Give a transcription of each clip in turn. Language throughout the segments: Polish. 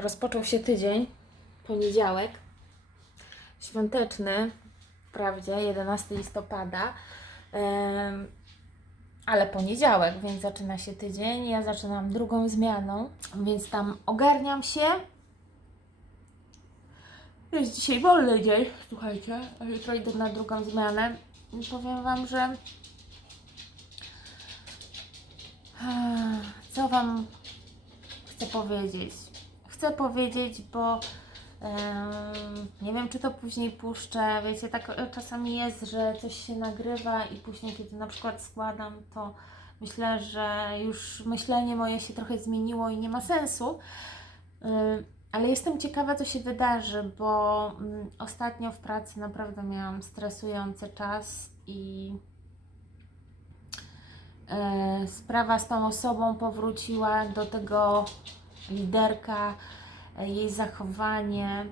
rozpoczął się tydzień, poniedziałek, świąteczny, wprawdzie 11 listopada, ale poniedziałek, więc zaczyna się tydzień. Ja zaczynam drugą zmianą, więc tam ogarniam się. Jest dzisiaj wolny dzień, słuchajcie, a jutro idę na drugą zmianę. I powiem Wam, że co Wam chcę powiedzieć? Chcę powiedzieć, bo nie wiem, czy to później puszczę. Wiecie, tak e, czasami jest, że coś się nagrywa i później, kiedy na przykład składam, to myślę, że już myślenie moje się trochę zmieniło i nie ma sensu. Ym, Ale jestem ciekawa, co się wydarzy, bo mm, ostatnio w pracy naprawdę miałam stresujący czas i e, sprawa z tą osobą powróciła do tego liderka, e, jej zachowanie.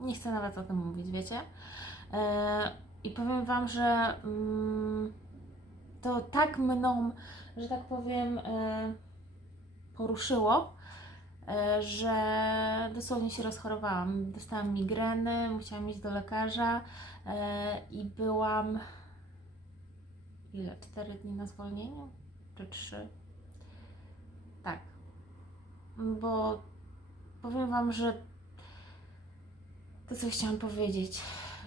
Nie chcę nawet o tym mówić, wiecie? E, I powiem Wam, że mm, to tak mną, że tak powiem, e, poruszyło, e, że dosłownie się rozchorowałam. Dostałam migreny, musiałam iść do lekarza e, i byłam ile? Cztery dni na zwolnieniu? Czy trzy? Tak. Bo powiem Wam, że to, co chciałam powiedzieć,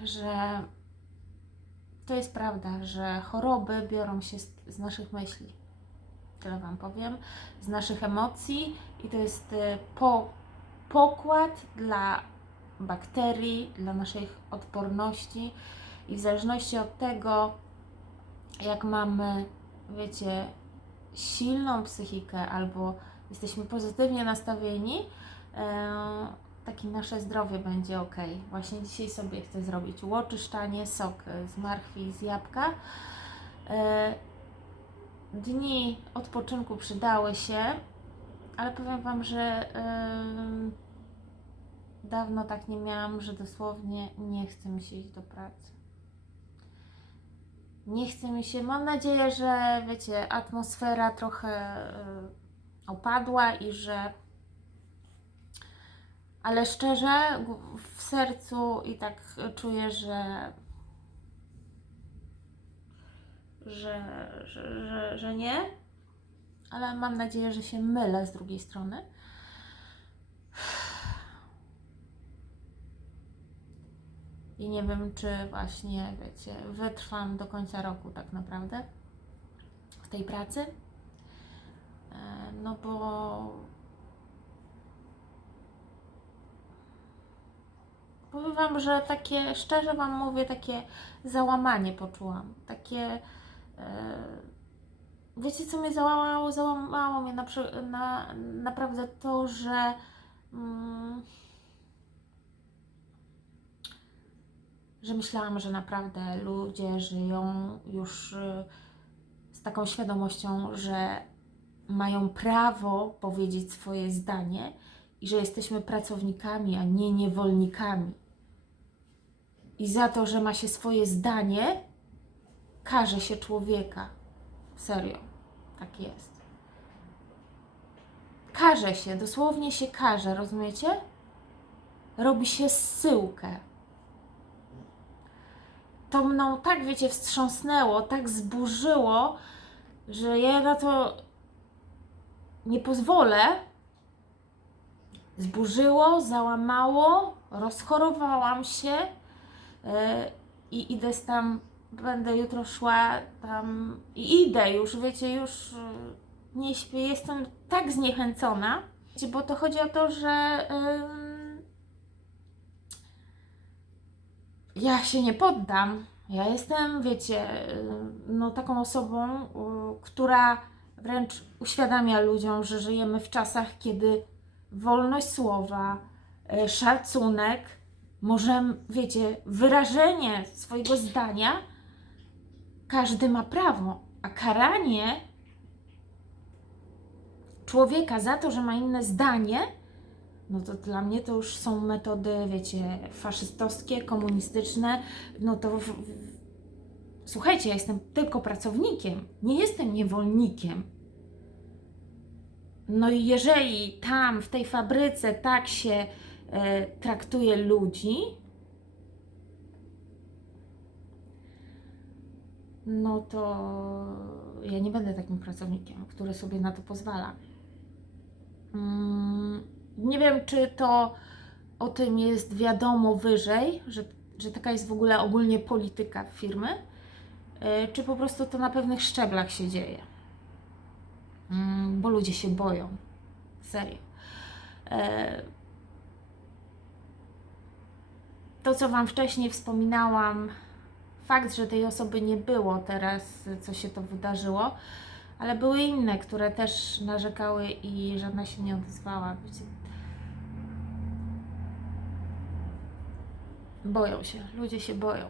że to jest prawda, że choroby biorą się z, z naszych myśli. Tyle Wam powiem. Z naszych emocji i to jest y, po, pokład dla bakterii, dla naszych odporności i w zależności od tego, jak mamy, wiecie, silną psychikę albo jesteśmy pozytywnie nastawieni, e, takie nasze zdrowie będzie ok. Właśnie dzisiaj sobie chcę zrobić łoczyszczanie, sok z marchwi, z jabłka. E, Dni odpoczynku przydały się, ale powiem Wam, że dawno tak nie miałam, że dosłownie nie chce mi się iść do pracy. Nie chce mi się, mam nadzieję, że wiecie, atmosfera trochę e, opadła i że ale szczerze, w sercu i tak czuję, że że, że, że, że nie, ale mam nadzieję, że się mylę z drugiej strony. I nie wiem, czy właśnie, wiecie, wytrwam do końca roku tak naprawdę w tej pracy. E, No bo powiem Wam, że takie, szczerze Wam mówię, takie załamanie poczułam. Takie, e, wiecie co mnie załamało? Załamało mnie na, na, naprawdę to, że mm, że myślałam, że naprawdę ludzie żyją już y, z taką świadomością, że mają prawo powiedzieć swoje zdanie i że jesteśmy pracownikami, a nie niewolnikami. I za to, że ma się swoje zdanie, karze się człowieka. Serio, tak jest. Karze się, dosłownie się karze, rozumiecie? Robi się zsyłkę to mną tak, wiecie, wstrząsnęło, tak zburzyło, że ja na to nie pozwolę. Zburzyło, załamało, rozchorowałam się yy, i idę tam, będę jutro szła tam i idę już, wiecie, już yy, nie śpię, jestem tak zniechęcona, bo to chodzi o to, że yy, ja się nie poddam. Ja jestem, wiecie, y, no taką osobą, która wręcz uświadamia ludziom, że żyjemy w czasach, kiedy wolność słowa, y, szacunek, możemy, wiecie, wyrażenie swojego zdania, każdy ma prawo, a karanie człowieka za to, że ma inne zdanie, no to dla mnie to już są metody, wiecie, faszystowskie, komunistyczne, no to w, w, słuchajcie, ja jestem tylko pracownikiem, nie jestem niewolnikiem. No i jeżeli tam w tej fabryce tak się e, traktuje ludzi, no to ja nie będę takim pracownikiem, który sobie na to pozwala. Mm, nie wiem, czy to o tym jest wiadomo wyżej, że, że taka jest w ogóle ogólnie polityka firmy, e, czy po prostu to na pewnych szczeblach się dzieje. Mm, bo ludzie się boją. Serio. E, To, co Wam wcześniej wspominałam, fakt, że tej osoby nie było teraz, co się to wydarzyło, ale były inne, które też narzekały i żadna się nie odezwała. Boją się, ludzie się boją.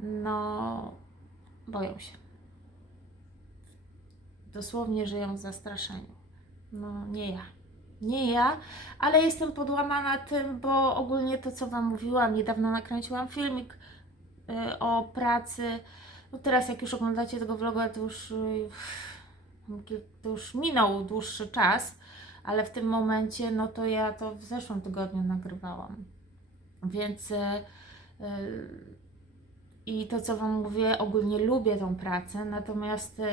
No, boją się. Dosłownie żyją w zastraszeniu. No, nie ja. Nie ja, ale jestem podłamana tym, bo ogólnie to, co Wam mówiłam, niedawno nakręciłam filmik y, o pracy. No teraz, jak już oglądacie tego vloga, to już, y, to już minął dłuższy czas, ale w tym momencie, no to ja to w zeszłym tygodniu nagrywałam. Więc y, y, i to, co Wam mówię, ogólnie lubię tą pracę, natomiast y,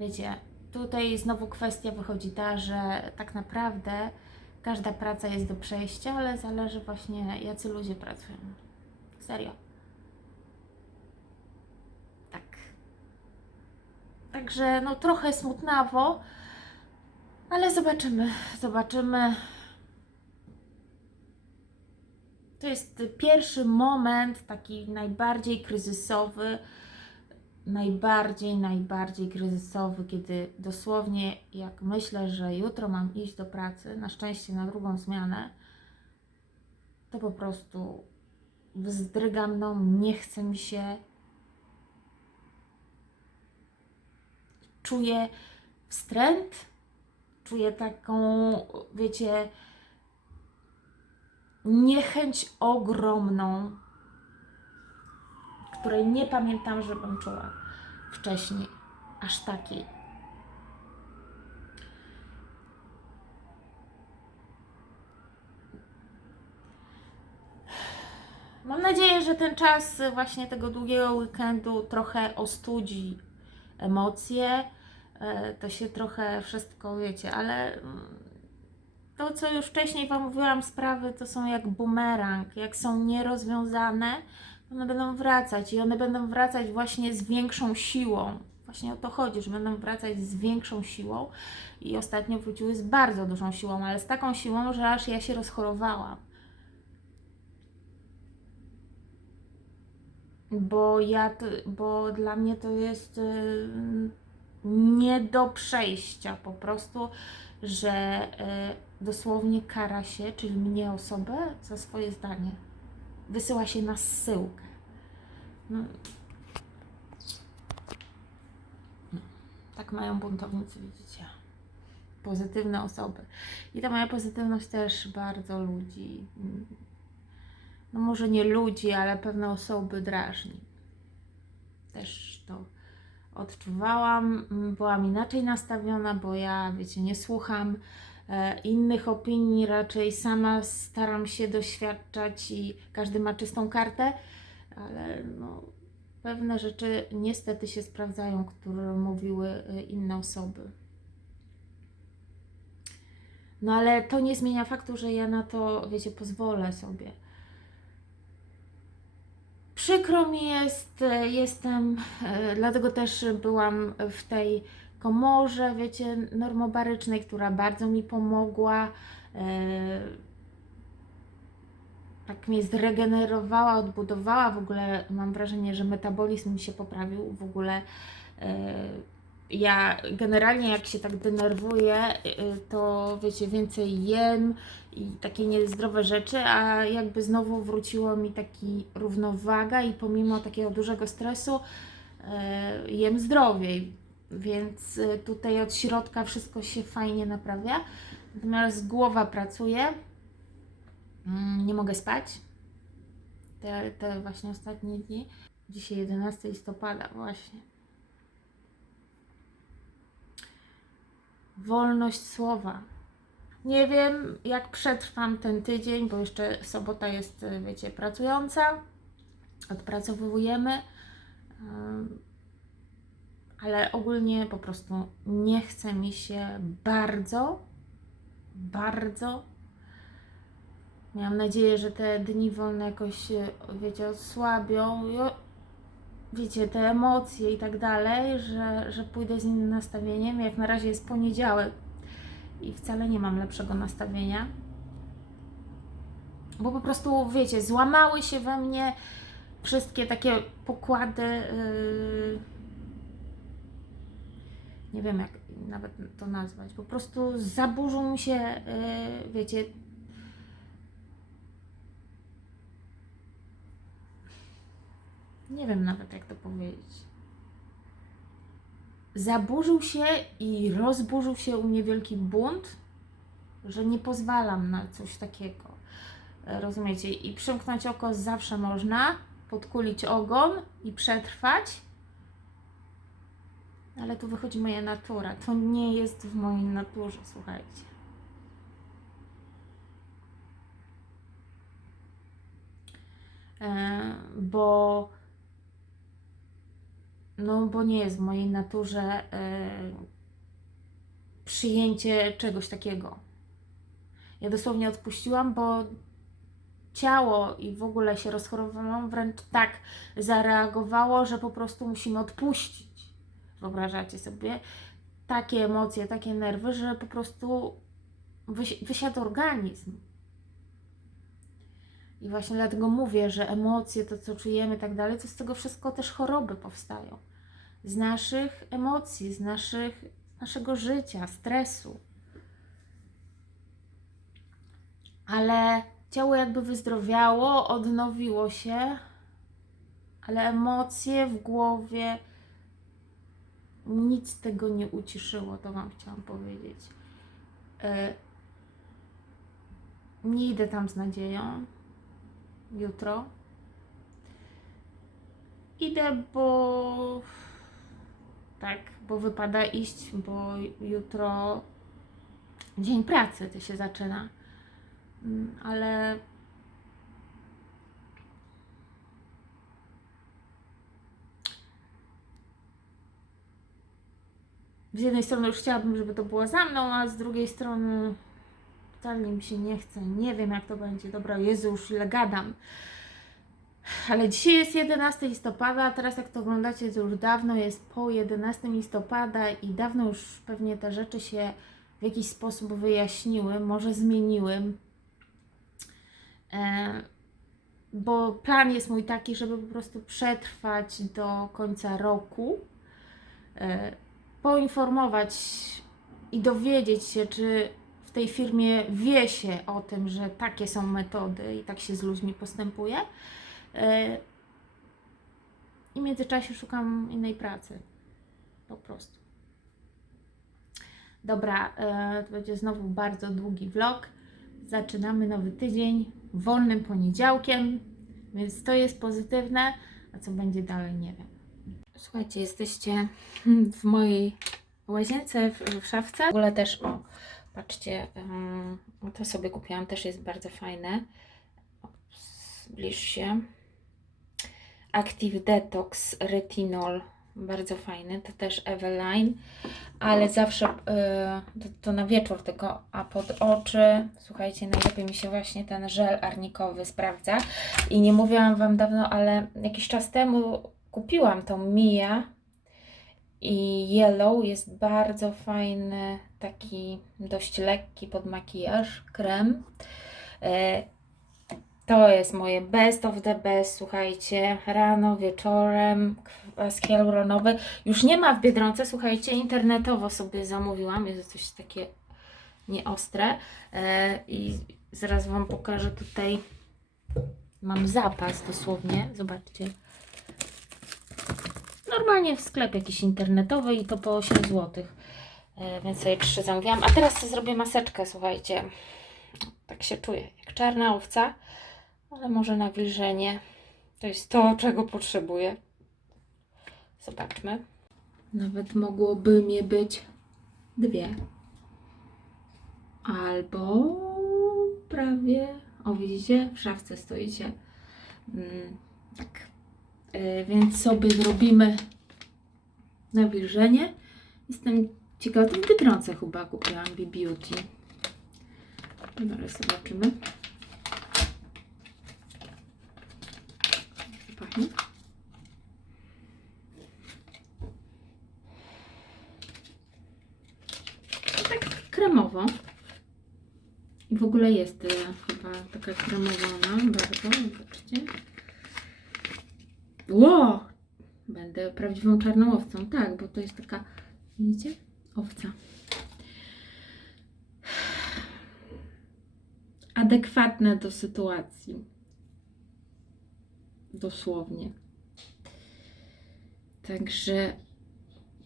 wiecie, tutaj znowu kwestia wychodzi ta, że tak naprawdę każda praca jest do przejścia, ale zależy właśnie, jacy ludzie pracują. Serio. Tak. Także no trochę smutnawo, ale zobaczymy, zobaczymy. To jest pierwszy moment, taki najbardziej kryzysowy, najbardziej, najbardziej kryzysowy, kiedy dosłownie jak myślę, że jutro mam iść do pracy, na szczęście na drugą zmianę, to po prostu wzdryga mną, nie chce mi się. Czuję wstręt, czuję taką, wiecie, niechęć ogromną, której nie pamiętam, żebym czuła wcześniej, aż takiej. Mam nadzieję, że ten czas właśnie tego długiego weekendu trochę ostudzi emocje. E, To się trochę wszystko wiecie, ale mm, to, co już wcześniej Wam mówiłam, sprawy to są jak bumerang. Jak są nierozwiązane, one będą wracać i one będą wracać właśnie z większą siłą. Właśnie o to chodzi, że będą wracać z większą siłą i ostatnio wróciły z bardzo dużą siłą, ale z taką siłą, że aż ja się rozchorowałam. Bo ja, bo dla mnie to jest y, nie do przejścia po prostu, że y, dosłownie kara się, czyli mnie osobę, za swoje zdanie. Wysyła się na zsyłkę. No. No. Tak mają buntownicy, widzicie. Pozytywne osoby. I ta moja pozytywność też bardzo ludzi, no może nie ludzi, ale pewne osoby drażni. Też to odczuwałam, byłam inaczej nastawiona, bo ja, wiecie, nie słucham e, innych opinii, raczej sama staram się doświadczać i każdy ma czystą kartę, ale no, pewne rzeczy niestety się sprawdzają, które mówiły e, inne osoby. No ale to nie zmienia faktu, że ja na to, wiecie, pozwolę sobie. Przykro mi jest, e, jestem, e, dlatego też byłam w tej komorze, wiecie, normobarycznej, która bardzo mi pomogła. e, Tak mnie zregenerowała, odbudowała. W ogóle mam wrażenie, że metabolizm mi się poprawił. W ogóle ja generalnie jak się tak denerwuję, to wiecie, więcej jem i takie niezdrowe rzeczy, a jakby znowu wróciło mi taki równowaga i pomimo takiego dużego stresu e, jem zdrowiej, więc e, tutaj od środka wszystko się fajnie naprawia, natomiast głowa pracuje, Mm, nie mogę spać, te, te właśnie ostatnie dni. Dzisiaj 11 listopada, właśnie. Wolność słowa. Nie wiem, jak przetrwam ten tydzień, bo jeszcze sobota jest, y, wiecie, pracująca. Odpracowujemy. Ale ogólnie po prostu nie chce mi się bardzo, bardzo. Miałam nadzieję, że te dni wolne jakoś, wiecie, osłabią. Wiecie, te emocje i tak dalej, że, że pójdę z innym nastawieniem. Jak na razie jest poniedziałek i wcale nie mam lepszego nastawienia. Bo po prostu, wiecie, złamały się we mnie wszystkie takie pokłady. Yy... Nie wiem, jak nawet to nazwać. Po prostu zaburzą mi się, yy, wiecie. Nie wiem nawet, jak to powiedzieć zaburzył się i rozburzył się u mnie wielki bunt, że nie pozwalam na coś takiego. E, Rozumiecie? I przymknąć oko zawsze można, podkulić ogon i przetrwać. Ale tu wychodzi moja natura. To nie jest w mojej naturze, słuchajcie. E, bo no, bo nie jest w mojej naturze e, przyjęcie czegoś takiego. Ja dosłownie odpuściłam, bo ciało i w ogóle się rozchorowałam, wręcz tak zareagowało, że po prostu musimy odpuścić. Wyobrażacie sobie? Takie emocje, takie nerwy, że po prostu wysi- wysiadł organizm. I właśnie dlatego mówię, że emocje, to co czujemy tak dalej, to z tego wszystko też choroby powstają. Z naszych emocji, z naszych, naszego życia, stresu. Ale ciało jakby wyzdrowiało, odnowiło się, ale emocje w głowie nic tego nie uciszyło, to Wam chciałam powiedzieć. E, Nie idę tam z nadzieją jutro. Idę, bo tak, bo wypada iść, bo jutro dzień pracy to się zaczyna. Mm, Ale z jednej strony już chciałabym, żeby to było za mną, a z drugiej strony totalnie mi się nie chce. Nie wiem, jak to będzie. Dobra, Jezu, już gadam. Ale dzisiaj jest 11 listopada, teraz jak to oglądacie, to już dawno jest po 11 listopada i dawno już pewnie te rzeczy się w jakiś sposób wyjaśniły, może zmieniły. E, bo plan jest mój taki, żeby po prostu przetrwać do końca roku, e, poinformować i dowiedzieć się, czy tej firmie wie się o tym, że takie są metody i tak się z ludźmi postępuje. E, I w międzyczasie szukam innej pracy. Po prostu. Dobra, e, to będzie znowu bardzo długi vlog. Zaczynamy nowy tydzień wolnym poniedziałkiem, więc to jest pozytywne. A co będzie dalej, nie wiem. Słuchajcie, jesteście w mojej łazience, w, w szafce. W ogóle też, o, patrzcie, to sobie kupiłam, też jest bardzo fajne. Zbliż się. Active Detox Retinol, bardzo fajny, to też Eveline, ale zawsze y, to, to na wieczór tylko, a pod oczy, słuchajcie, najlepiej mi się właśnie ten żel arnikowy sprawdza i nie mówiłam Wam dawno, ale jakiś czas temu kupiłam tą Mia i Yellow jest bardzo fajny, taki dość lekki pod makijaż, krem. Y, to jest moje best of the best, słuchajcie, rano, wieczorem, kwas hialuronowy. Już nie ma w Biedronce, słuchajcie, internetowo sobie zamówiłam, jest coś takie nieostre e, i zaraz Wam pokażę tutaj, mam zapas dosłownie, zobaczcie. Normalnie w sklepie jakiś internetowy i to po 8 zł, e, więc sobie trzy zamówiłam. A teraz sobie zrobię maseczkę, słuchajcie, tak się czuję, jak czarna owca ale może nawilżenie. To jest to, czego potrzebuję. Zobaczmy. Nawet mogłoby mnie być dwie. Albo prawie. O, widzicie? W szafce stoicie. Mm, tak. E, więc sobie zrobimy nawilżenie. Jestem ciekawa, to w chyba kupiłam B Beauty. Zaraz zobaczymy. Pachnie. Tak kremowo. I w ogóle jest e, chyba taka kremowana bardzo. Zobaczcie. Ło! Będę prawdziwą czarną owcą. Tak, bo to jest taka, widzicie? Owca. Adekwatne do sytuacji. Dosłownie. Także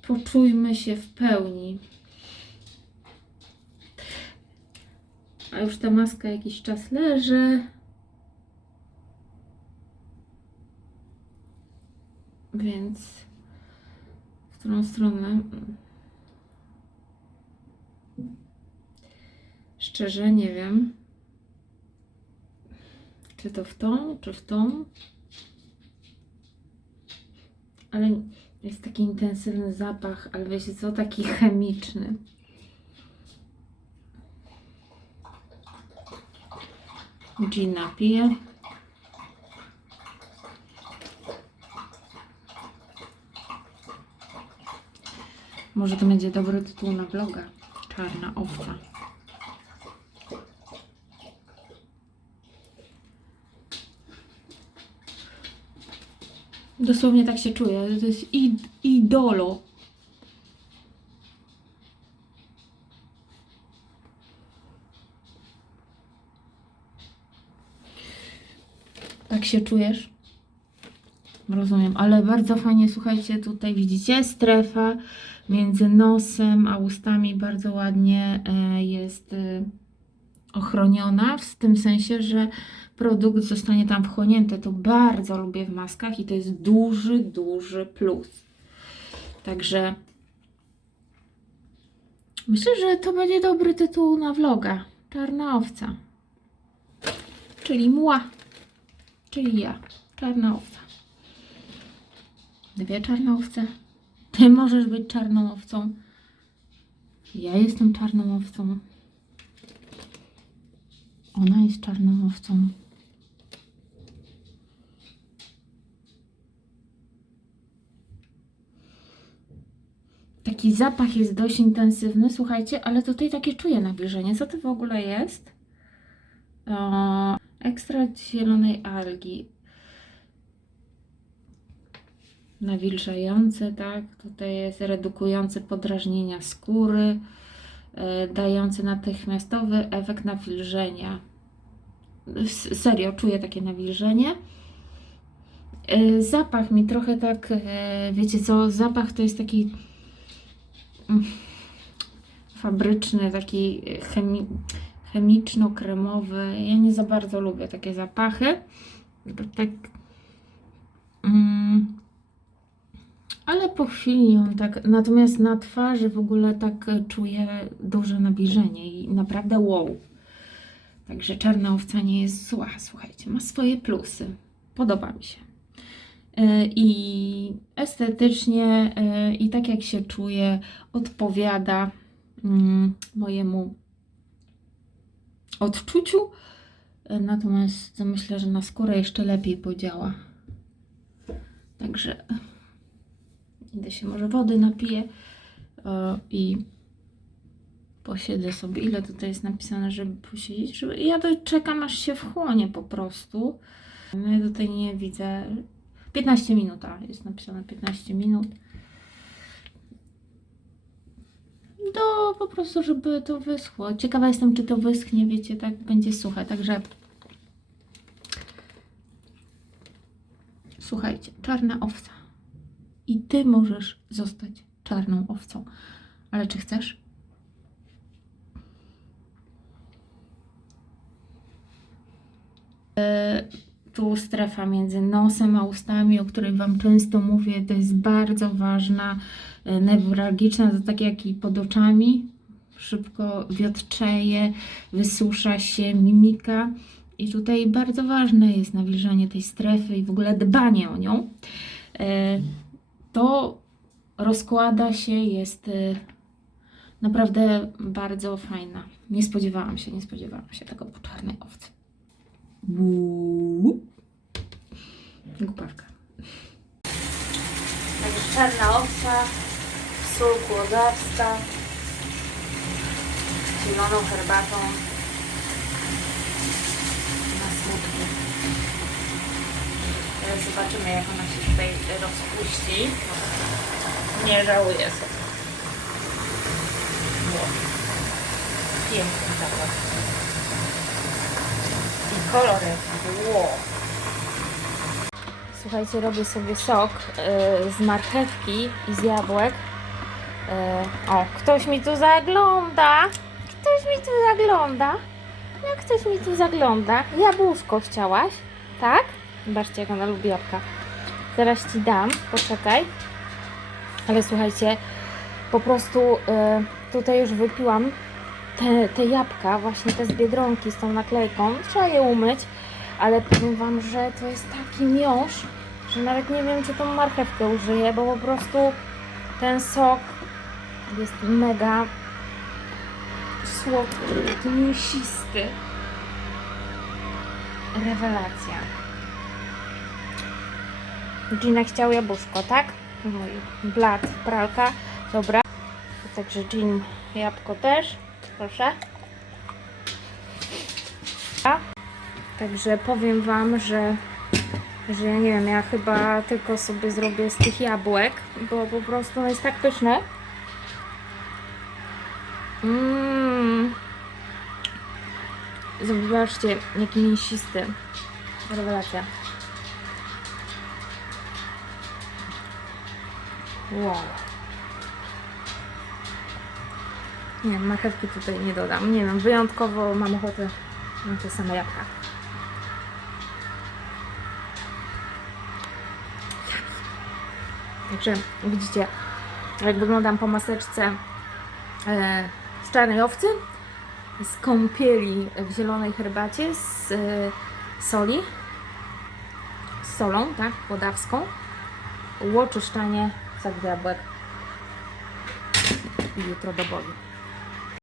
poczujmy się w pełni. A już ta maska jakiś czas leży. Więc w którą stronę? Szczerze nie wiem. Czy to w tą, czy w tą? Ale jest taki intensywny zapach, ale wiecie co, taki chemiczny. Gina pije. Może to będzie dobry tytuł na vloga. Czarna owca. Dosłownie tak się czuję. To jest id idolo. Tak się czujesz? Rozumiem, ale bardzo fajnie, słuchajcie, tutaj widzicie strefa między nosem a ustami bardzo ładnie e, jest e, ochroniona, w tym sensie, że produkt zostanie tam wchłonięty. To bardzo lubię w maskach i to jest duży, duży plus. Także myślę, że to będzie dobry tytuł na vloga. Czarna owca. Czyli mła. Czyli ja. Czarna owca. Dwie czarne owce. Ty możesz być czarną owcą. Ja jestem czarną owcą. Ona jest czarną owcą. Taki zapach jest dość intensywny, słuchajcie, ale tutaj takie czuję nawilżenie. Co to w ogóle jest? O, ekstrakt zielonej algi. Nawilżające, tak? Tutaj jest redukujący podrażnienia skóry, e, dający natychmiastowy efekt nawilżenia. Serio, czuję takie nawilżenie. E, Zapach mi trochę tak, e, wiecie co, zapach to jest taki mm, fabryczny, taki chemi, chemiczno-kremowy. Ja nie za bardzo lubię takie zapachy. Tak. Mm, ale po chwili on tak, natomiast na twarzy w ogóle tak e, czuję duże nabliżenie i naprawdę wow. Także czarna owca nie jest zła, słuchajcie, ma swoje plusy. Podoba mi się. E, I estetycznie, e, i tak jak się czuję, odpowiada mm, mojemu odczuciu. E, Natomiast myślę, że na skórę jeszcze lepiej podziała. Także idę się może wody napiję i posiedzę sobie. Ile tutaj jest napisane, żeby posiedzieć? Żeby... Ja to czekam, aż się wchłonie po prostu. No ja tutaj nie widzę. 15 minut, a jest napisane 15 minut. Do po prostu, żeby to wyschło. Ciekawa jestem, czy to wyschnie, wiecie, tak będzie suche. Także słuchajcie, czarna owca. I ty możesz zostać czarną owcą. Ale czy chcesz? Tu strefa między nosem a ustami, o której Wam często mówię, to jest bardzo ważna, e, newralgiczna, to tak jak i pod oczami. Szybko wiotczeje, wysusza się mimika. I tutaj bardzo ważne jest nawilżanie tej strefy i w ogóle dbanie o nią. E, To rozkłada się, jest e, naprawdę bardzo fajna. Nie spodziewałam się, nie spodziewałam się tego po czarnej owcy. Głupawka. Także czarna owca, sól kłodarska, zieloną herbatą na smutku. Teraz zobaczymy, jak ona się tutaj rozpuści. Nie żałuję sobie. Piękny zapach. Kolor jaki. Słuchajcie, robię sobie sok y, z marchewki i z jabłek. Y, o, ktoś mi tu zagląda. Ktoś mi tu zagląda. Jak ktoś mi tu zagląda? Jabłuszko chciałaś? Tak? Zobaczcie, jak ona lubi jabłka. Zaraz ci dam, poczekaj. Ale słuchajcie, po prostu y, tutaj już wypiłam te, te jabłka, właśnie te z biedronki z tą naklejką. Trzeba je umyć, ale powiem Wam, że to jest taki miąższ, że nawet nie wiem, czy tą marchewkę użyję, bo po prostu ten sok jest mega słodki, mięsisty. Rewelacja. Gina chciał jabłuszko, tak? Mój blat, pralka. Dobra. Także Jean jabłko też. Proszę. Także powiem Wam, że, że ja nie wiem, ja chyba tylko sobie zrobię z tych jabłek, bo po prostu jest tak pyszne. Mmm. Zobaczcie, jaki mięsisty. Rewelacja. Wow. Nie wiem, marchewki tutaj nie dodam. Nie wiem, wyjątkowo mam ochotę na te same jabłka. Także widzicie, jak wyglądam po maseczce e, z czarnej owcy, z kąpieli w zielonej herbacie, z e, soli, z solą, tak, podawską, łoczyszczanie, sok jabłek i jutro do boju.